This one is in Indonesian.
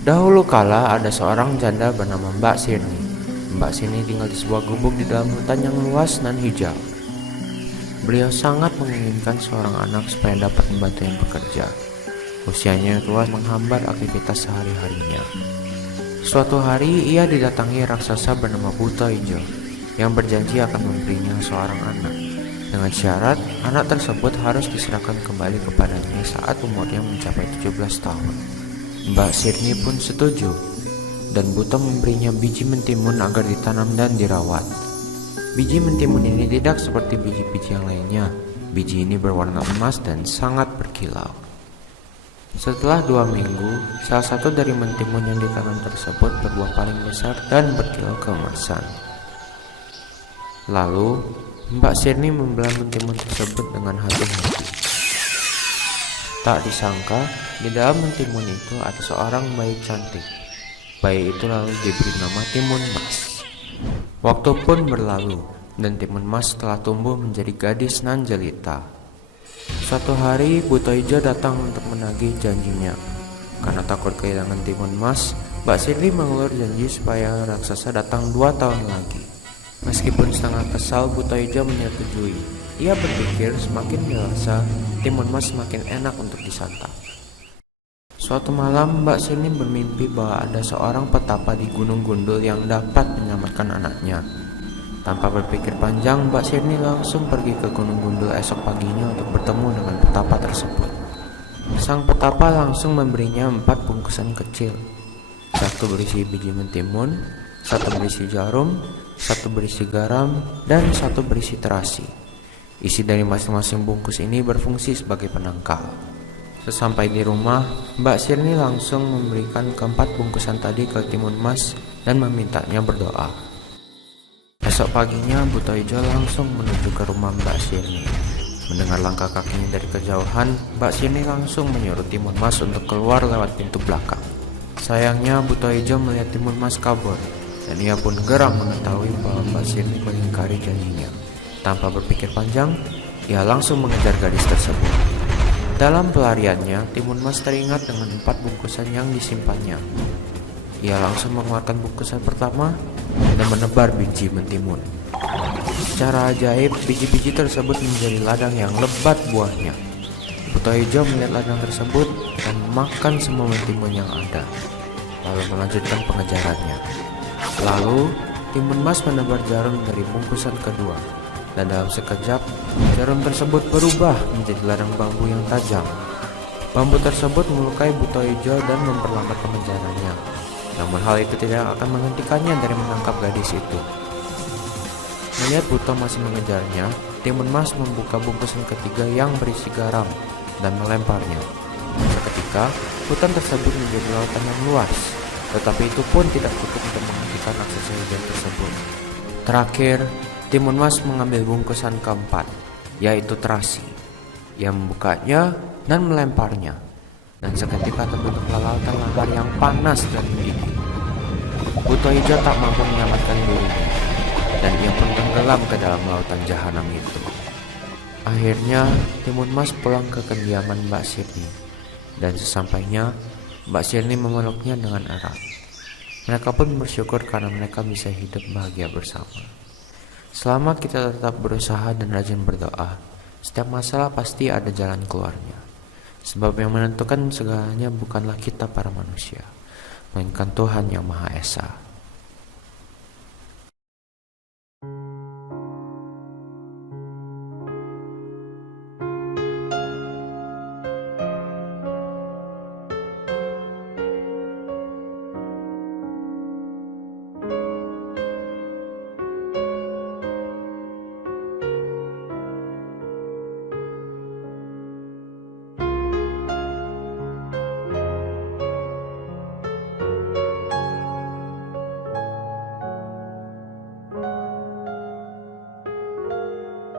Dahulu kala ada seorang janda bernama Mbak Sirni. Mbak Sirni tinggal di sebuah gubuk di dalam hutan yang luas dan hijau. Beliau sangat menginginkan seorang anak supaya dapat membantunya bekerja. Usianya yang tua menghambat aktivitas sehari-harinya. Suatu hari ia didatangi raksasa bernama Buto Ijo yang berjanji akan memberinya seorang anak, dengan syarat anak tersebut harus diserahkan kembali kepadanya saat umurnya mencapai 17 tahun. Mbak Sirni pun setuju, dan Buto memberinya biji mentimun agar ditanam dan dirawat. Biji mentimun ini tidak seperti biji-biji yang lainnya. Biji ini berwarna emas dan sangat berkilau. Setelah 2 minggu, salah satu dari mentimun yang ditanam tersebut berbuah paling besar dan berkilau keemasan. Lalu, Mbak Sirni membelah mentimun tersebut dengan hati-hati. Tak disangka, di dalam mentimun itu ada seorang bayi cantik. Bayi itu lalu diberi nama Timun Mas. Waktu pun berlalu, dan Timun Mas telah tumbuh menjadi gadis nan jelita. Suatu hari, Buto Ijo datang untuk menagih janjinya. Karena takut kehilangan Timun Mas, Mbak Sirni mengulur janji supaya raksasa datang 2 tahun lagi. Meskipun sangat kesal, Buto Ijo menyetujui. Ia berpikir semakin dewasa, Timun Mas semakin enak untuk disantap. Suatu malam, Mbak Sirni bermimpi bahwa ada seorang petapa di Gunung Gundul yang dapat menyelamatkan anaknya. Tanpa berpikir panjang, Mbak Sirni langsung pergi ke Gunung Gundul esok paginya untuk bertemu dengan petapa tersebut. Sang petapa langsung memberinya 4 bungkusan kecil. 1 berisi biji mentimun, 1 berisi jarum, 1 berisi garam, dan 1 berisi terasi. Isi dari masing-masing bungkus ini berfungsi sebagai penangkal. Sesampai di rumah, Mbak Sirni langsung memberikan keempat bungkusan tadi ke Timun Mas dan memintanya berdoa. Esok paginya, Buto Ijo langsung menuju ke rumah Mbak Sirni. Mendengar langkah kakinya dari kejauhan, Mbak Sirni langsung menyuruh Timun Mas untuk keluar lewat pintu belakang. Sayangnya, Buto Ijo melihat Timun Mas kabur, dan ia pun geram mengetahui bahwa Mbak Sirni mengingkari janjinya. Tanpa berpikir panjang, ia langsung mengejar gadis tersebut. Dalam pelariannya, Timun Mas teringat dengan 4 bungkusan yang disimpannya. Ia langsung mengeluarkan bungkusan pertama dan menebar biji mentimun. Secara ajaib, biji-biji tersebut menjadi ladang yang lebat buahnya. Buto Ijo melihat ladang tersebut dan memakan semua mentimun yang ada, lalu melanjutkan pengejarannya. Lalu, Timun Mas menebar jarum dari bungkusan kedua. Dan dalam sekejap, jarum tersebut berubah menjadi ladang bambu yang tajam. Bambu tersebut melukai Buto Ijo dan memperlambat pengejarannya. Namun hal itu tidak akan menghentikannya dari menangkap gadis itu. Melihat Buto masih mengejarnya, Timun Mas membuka bungkusan ketiga yang berisi garam dan melemparnya. Seketika, hutan tersebut menjadi lautan yang luas. Tetapi itu pun tidak cukup untuk menghentikan raksasa hujan tersebut. Terakhir, Timun Mas mengambil bungkusan keempat, yaitu terasi. Ia membukanya dan melemparnya, dan seketika terbentuklah lautan lahar yang panas dan mendidih. Buto Ijo tak mampu menyelamatkan dirinya, dan ia pun tenggelam ke dalam lautan jahanam itu. Akhirnya, Timun Mas pulang ke kediaman Mbak Sirni, dan sesampainya, Mbak Sirni memeluknya dengan erat. Mereka pun bersyukur karena mereka bisa hidup bahagia bersama. Selama kita tetap berusaha dan rajin berdoa, setiap masalah pasti ada jalan keluarnya. Sebab yang menentukan segalanya bukanlah kita para manusia, melainkan Tuhan yang Maha Esa.